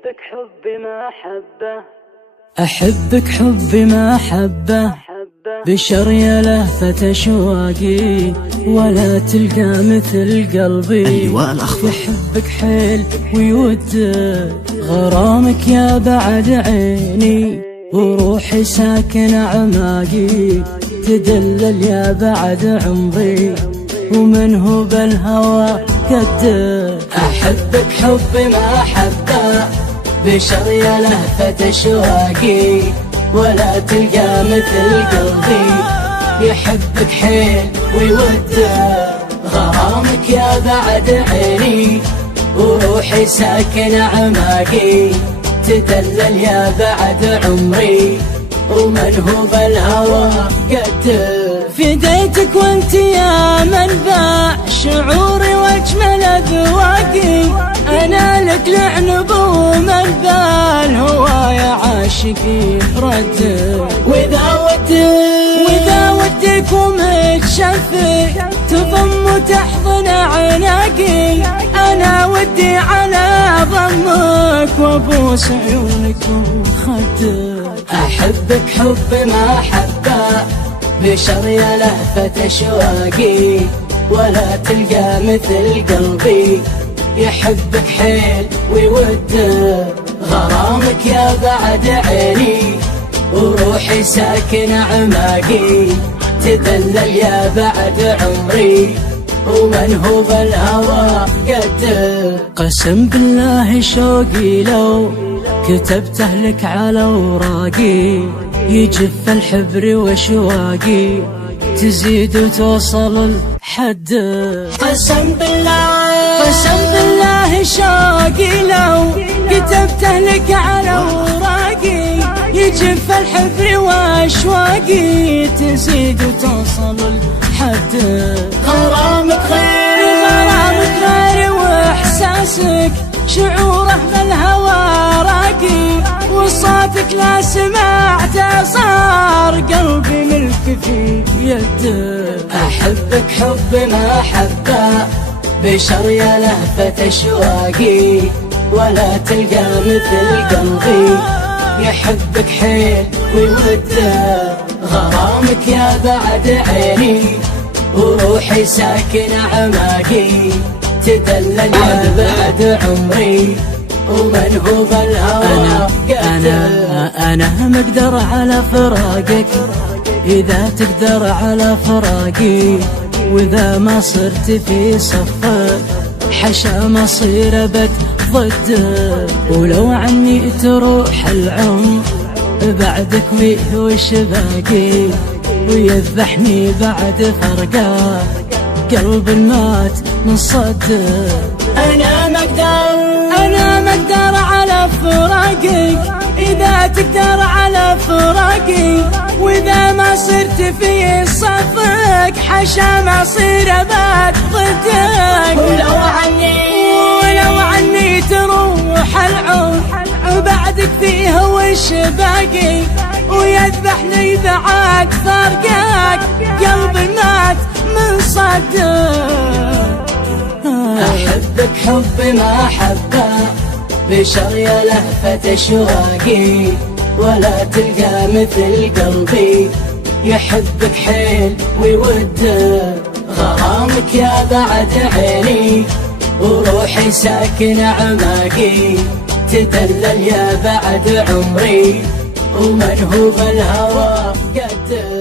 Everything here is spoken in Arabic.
أحبك حب محبة، أحبك حب محبة، بشر يا لهفة أشواقي ولا تلقى مثل قلبي. اللواء الأخضر يحبك حيل ويودك غرامك يا بعد عيني، وروحي ساكن أعماقي تدلل يا بعد عمري، ومن هو بالهوى قدك. أحبك حب محبة، بشر يا لهفة أشواقي ولا تلقى مثل قلبي. يحبك حيل ويودك غرامك يا بعد عيني، وروحي ساكن أعماقي تدلل يا بعد عمري، ومن هو بالهوى قدك. فديتك وانت يا منبع شعوري واجمل اذواقي، انا لك لعنب ومنبع الهوى يا عاشقي ردك. واذا ودك ومتشفق تضم وتحضن عناقي، انا ودي على ضمك وابوس عيونك وخدك. احبك حب محبة، بشر يا لهفة أشواقي ولا تلقى مثل قلبي. يحبك حيل ويودك غرامك يا بعد عيني، وروحي ساكن أعماقي تدلل يا بعد عمري، ومن هو بالهوى قدك. قسم بالله شوقي لو كتبته لك على اوراقي، يجف الحبر وشواقي تزيد وتوصل الحد. قسم بالله شوقي لو كتبته لك على اوراقي، يجف الحبر واشواقي تزيد وتوصل الحد. غرامك غير واحساسك شعوره بالهوى راقي، وصوتك لا سمعته صار قلبي ملك في يدك. أحبك حب محبة، بشر يا لهفة أشواقي ولا تلقى مثل قلبي. يحبك حيل ويودك غرامك يا بعد عيني، وروحي ساكن أعماقي تدلل يا بعد عمري، ومن هو بالهوى أنا مقدر على فراقك، إذا تقدر على فراقي، وإذا ما صرت في صفك حشا مصير أبد ضدك. ولو عني تروح العمر بعدك وش باقي، ويذبحني بعد فرقاك قلب مات من صدق. أنا مقدر على فراقك، إذا تقدر على فراقي، وإذا ما صرت في صفك حشا مصير أبد ضدك. ولو عني تروح العمر بعدك فيه وش باقي، ويذبحني بعد فرقك قلب مات من صدق. أحبك حب محبة، بشر يا لهفة أشواقي ولا تلقى مثل قلبي. يحبك حيل ويودك غرامك يا بعد عيني، وروحي ساكن أعماقي تدلل يا بعد عمري، ومن هو بالهوى قدك.